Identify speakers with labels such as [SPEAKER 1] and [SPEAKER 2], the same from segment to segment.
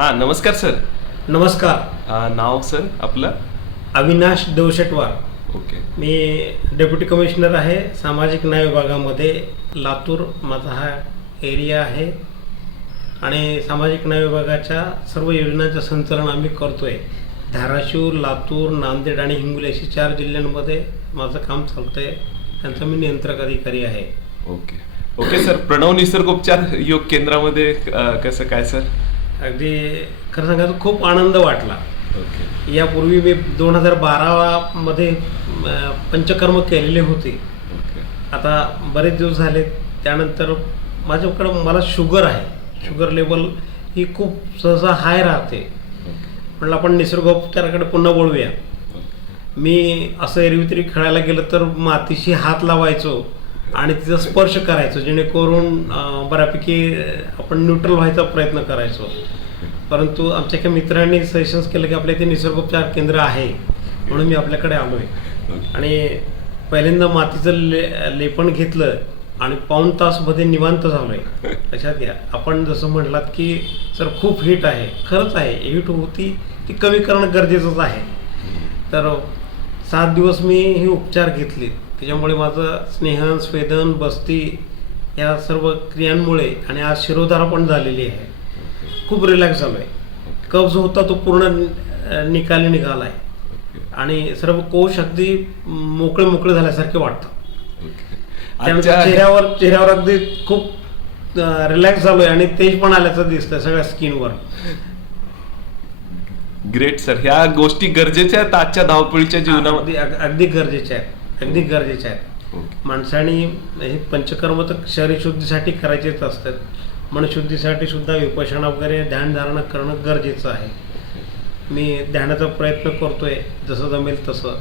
[SPEAKER 1] हा नमस्कार सर.
[SPEAKER 2] नमस्कार.
[SPEAKER 1] आ, नाव सर आपलं?
[SPEAKER 2] अविनाश देवशेटवार.
[SPEAKER 1] ओके.
[SPEAKER 2] मी डेप्युटी कमिशनर आहे सामाजिक न्याय विभागामध्ये लातूर माझा हा एरिया आहे. आणि सामाजिक न्याय विभागाच्या सर्व योजनांचं संचालन आम्ही करतोय. धाराशिव लातूर नांदेड आणि हिंगोली अशी चार जिल्ह्यांमध्ये माझं काम चालतंय. त्यांचा मी नियंत्रक अधिकारी आहे.
[SPEAKER 1] ओके. Okay sir. प्रणव निसर्गोपचार योग केंद्रामध्ये अ, कसं काय सर?
[SPEAKER 2] अगदी खरं सांगायचं खूप आनंद वाटला.
[SPEAKER 1] ओके.
[SPEAKER 2] यापूर्वी मी दोन हजार बारामध्ये पंचकर्म केलेले होते.
[SPEAKER 1] ओके.
[SPEAKER 2] आता बरेच दिवस झाले त्यानंतर माझ्याकडं मला शुगर आहे. शुगर लेवल ही खूप सहसा हाय राहते. म्हटलं आपण निसर्गोपचाराकडे पुन्हा वळूया. मी असं एरवीतरी खेळायला गेलं तर मातीशी हात लावायचो आणि तिचा स्पर्श करायचो जेणेकरून बऱ्यापैकी आपण न्यूट्रल व्हायचा प्रयत्न करायचो. परंतु आमच्या एका मित्रांनी सजेशन्स केलं की आपल्या इथे निसर्गोपचार केंद्र आहे म्हणून मी आपल्याकडे आलो आहे आणि पहिल्यांदा मातीचं ले लेपन घेतलं आणि पाऊण तासमध्ये निवांत झालोय. लक्षात घ्या. आपण जसं म्हटलात की सर खूप हीट आहे. खरंच आहे. हीट होती ती कमी करणं गरजेचंच आहे. तर सात दिवस मी हे उपचार घेतले. त्याच्यामुळे माझं स्नेहन स्वेदन बस्ती या सर्व क्रियांमुळे आणि आज शिरोधारा पण झालेली आहे. खूप रिलॅक्स झालो आहे कफ जो होता तो पूर्ण निकाली निघाला आहे आणि सर्व कोश अगदी मोकळे मोकळे झाल्यासारखे वाटतं. चेहऱ्यावर चेहऱ्यावर अगदी खूप रिलॅक्स झालोय आणि तेज पण आल्याचं दिसतंय सगळ्या स्किनवर
[SPEAKER 1] ग्रेट सर ह्या गोष्टी गरजेच्या आहेत आजच्या धावपळीच्या जीवनामध्ये?
[SPEAKER 2] अगदी अग- अगदी गरजेचे आहेत. अगदी गरजेचे आहेत. माणसाने हे पंचकर्म तर शरीर शुद्धीसाठी करायचेच असतात. मनशुद्धीसाठी सुद्धा विपशना वगैरे ध्यानधारणा करणं गरजेचं आहे. मी ध्यानाचा प्रयत्न करतोय जसं जमेल तसं.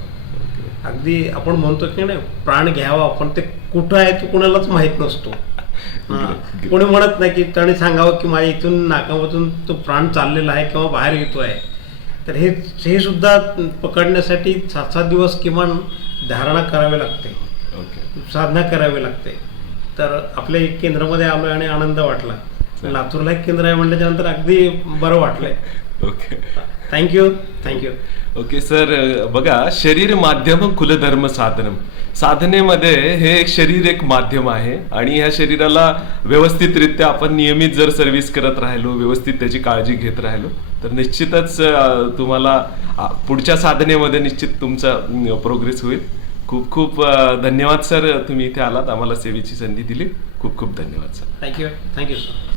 [SPEAKER 2] अगदी आपण म्हणतो की नाही प्राण घ्यावा पण ते कुठं आहे तो कुणालाच माहीत नसतो. कोणी म्हणत नाही की त्याने सांगावं की माझ्या इथून नाकामधून तो प्राण चाललेला आहे किंवा बाहेर येतो आहे तर हे हे सुद्धा पकडण्यासाठी सात सात दिवस किमान धारणा करावी लागते.
[SPEAKER 1] ओके.
[SPEAKER 2] साधना करावी लागते. तर आपल्या एक केंद्रामध्ये आलो आणि आनंद वाटला. लातूरला एक केंद्र आहे म्हटल्याच्यानंतर अगदी बरं वाटलंय.
[SPEAKER 1] Okay.
[SPEAKER 2] Thank you thank you
[SPEAKER 1] okay sir बघा शरीर माध्यम कुलधर्म साधनम. साधनेमध्ये हे एक शरीर एक माध्यम आहे आणि ह्या शरीराला व्यवस्थितरित्या आपण नियमित जर सर्व्हिस करत राहिलो व्यवस्थित त्याची काळजी घेत राहिलो तर निश्चितच तुम्हाला पुढच्या साधनेमध्ये निश्चित तुमचा प्रोग्रेस होईल. खूप खूप धन्यवाद सर. तुम्ही इथे आलात. आम्हाला सेवेची संधी दिली. खूप खूप धन्यवाद सर.
[SPEAKER 2] Thank you thank you sir